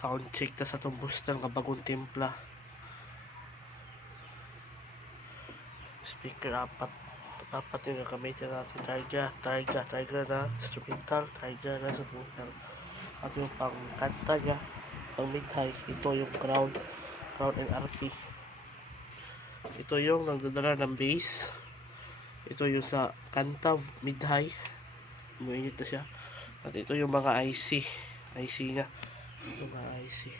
Sound check ta sa itong booster nga bagong timpla. Speaker apat yung gagamitin natin. Targa na instrumental, targa na sa butang. At yung pang kanta niya, pang mid-high, ito yung crown and RP. Ito yung nagdadala ng bass. Ito yung sa kanta mid-high, umiinit na siya. At ito yung mga IC nya. Ito mga IC.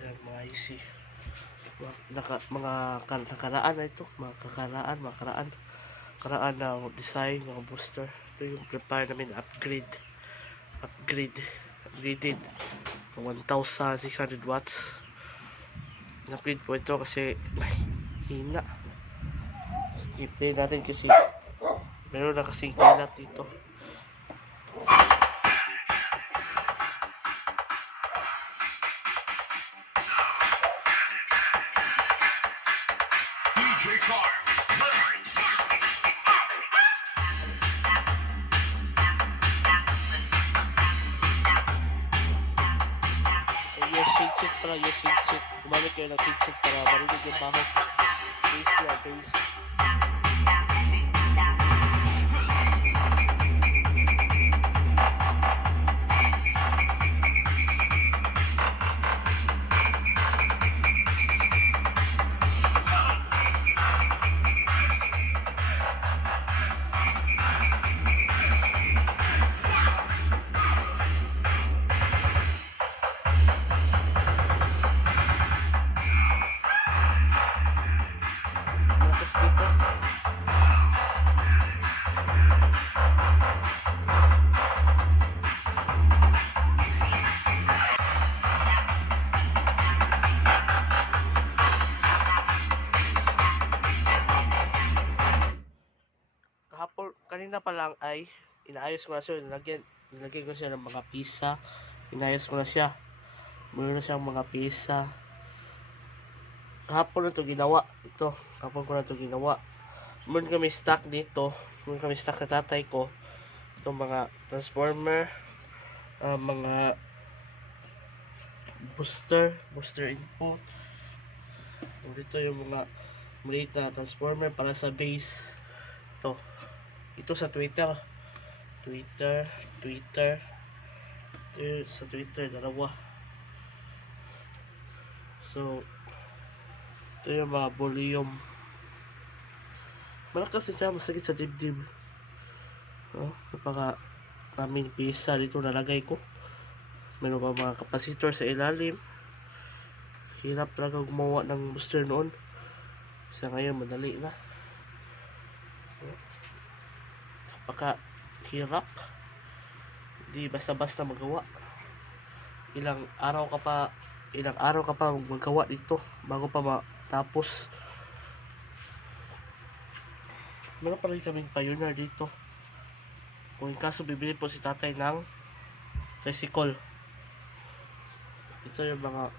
Yan, mga IC. Mga nakaraan na ito. Mga kakaraan na design, mga booster. Ito yung prepare namin upgraded 1,600 watts. Upgrade po ito kasi hina. Skipin natin kasi meron na kasing kilat dito. Use headset. Gumamit kayo ng headset para marinig yung baho. Bass. Dito. Kanina pa lang ay inaayos ko na siya, nilagyan ko siya ng mga pisa. Inayos ko na siya. Meron na siyang mga pisa. Kahapon na ito ginawa. Kahapon ko na ito ginawa. Meron kami stock dito. Meron kami stock na tatay ko. Itong mga transformer, mga booster input. Dito yung mga maliit na transformer para sa base. Ito sa Twitter. Ito sa Twitter, dalawa. So, ito yung mga volume. Malakas siya, masakit sa dibdib. Napaka daming pisa dito nalagay ko. Meron pa mga capacitor sa ilalim. Hirap talaga gumawa ng booster noon. Sa ngayon, madali na. Napaka hirap. Hindi basta-basta magawa. Ilang araw ka pa magawa dito bago pa matapos. Meron pa rin kaming pioneer dito. Kung kaso bibili po si tatay ng tricycle. Ito yung mga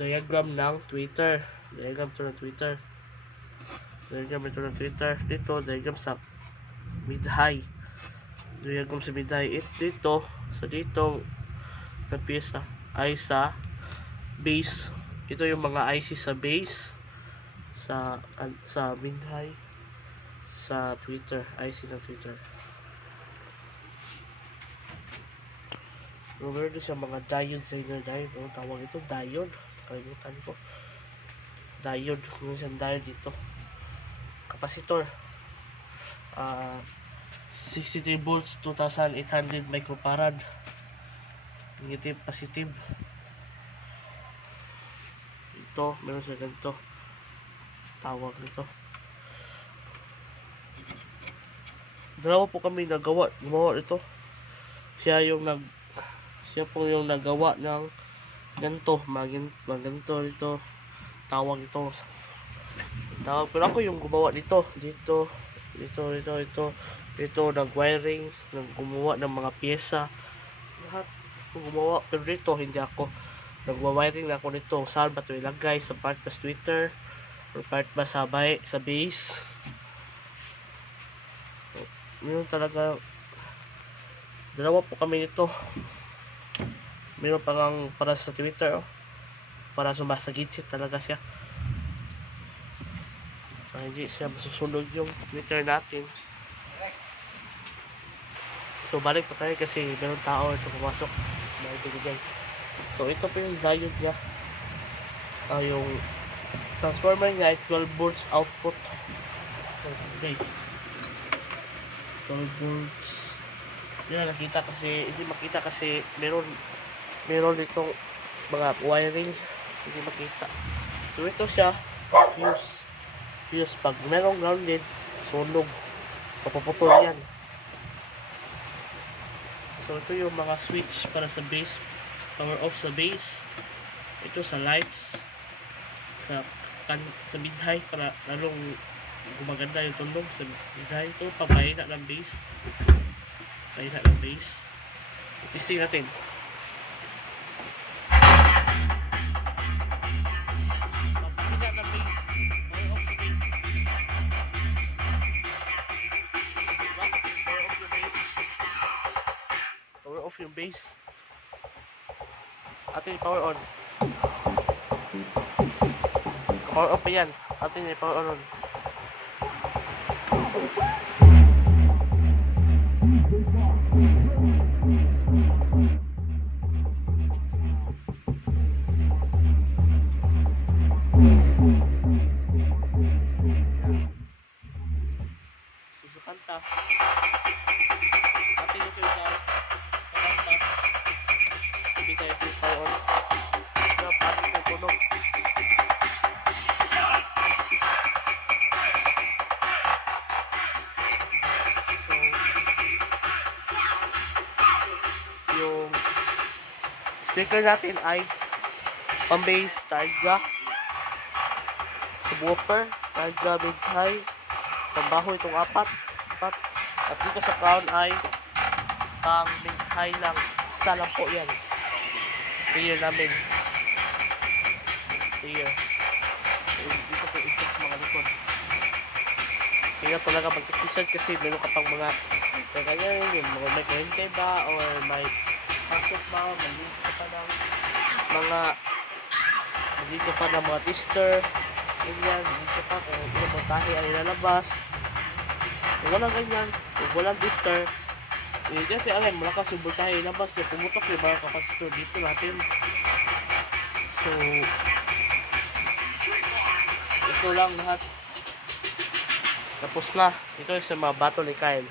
diagram ng Twitter. Diagram ito ng Twitter. Dito diagram sa mid-high. Diagram sa mid-high. Dito na pyesa ay sa base. Ito yung mga IC sa base, sa mid-high, sa Twitter, IC ng Twitter. Meron din siya mga diode sa inner diode. Ang tawag ito, diode. Kalimutan ko. Diode. Meron siyang diode dito. Capacitor. 63 volts, 2,800 microfarad. Negative, positive. Ito, meron siya ganito. Tawag nito. Dalawa po kami gumawa ito. Siya po yung nagawa ng ganito, ganito dito. Tawag ito. Pero ako yung gumawa dito, nag-wiring, gumawa ng mga pyesa. Lahat ko gumawa, pero dito hindi ako. Nagwa-wiring na ako nito. Saan ba ito ilagay? Sa part ba sa Twitter? Or part ba sa base? Yun talaga Dalawa po kami nito. Meron pa ngang para sa Twitter, oh. Para sumasagitsit talaga siya. Hindi siya masusunod yung Twitter natin. So balik pa tayo kasi meron tao ito pumasok. So ito po yung diode niya. Yung transformer niya ay 12 volts output. Okay. 12 volts. Hindi na nakita kasi, hindi makita kasi meron ditong mga wiring. Hindi makita. So ito siya, fuse. Pag merong grounded, sunog. Papaputol yan. So ito yung mga switch para sa base, power off sa base. Ito sa lights, sa midhigh para lalong gumaganda yung tunog sa midhigh. Ito papahina ng base. Pahina ng base. Testing natin. Papahina ng base. Power off sa base. Power off yung base. Atin power on. Power off pa yan. Atin power on. Susukanta. Atin ito yung kanta. Hindi tayo power on. Atin tayo tunog. Yung speaker natin ay pang-bass, Targa, subwoofer, Targa mid-high, pambaho itong apat. At dito sa crown ay pang mid-high lang, isa lang po yan. Clear namin. Clear. Dito po ito sa mga likod. Kaya talaga mag-technician kasi meron ka pang mga kaya yung mga may kuhente ba or may pasok ba, malinis ka pa ng mga tester, ganyan, dito pa kung ano mo tahi ang ilalabas. Kung walang ganyan, kung walang tester, kasi alam, malakas yung voltahe ilabas, yung pumutok yung mga kapasitor dito natin. So ito lang lahat. Tapos na. Ito yung sa mga bato ni Kyle.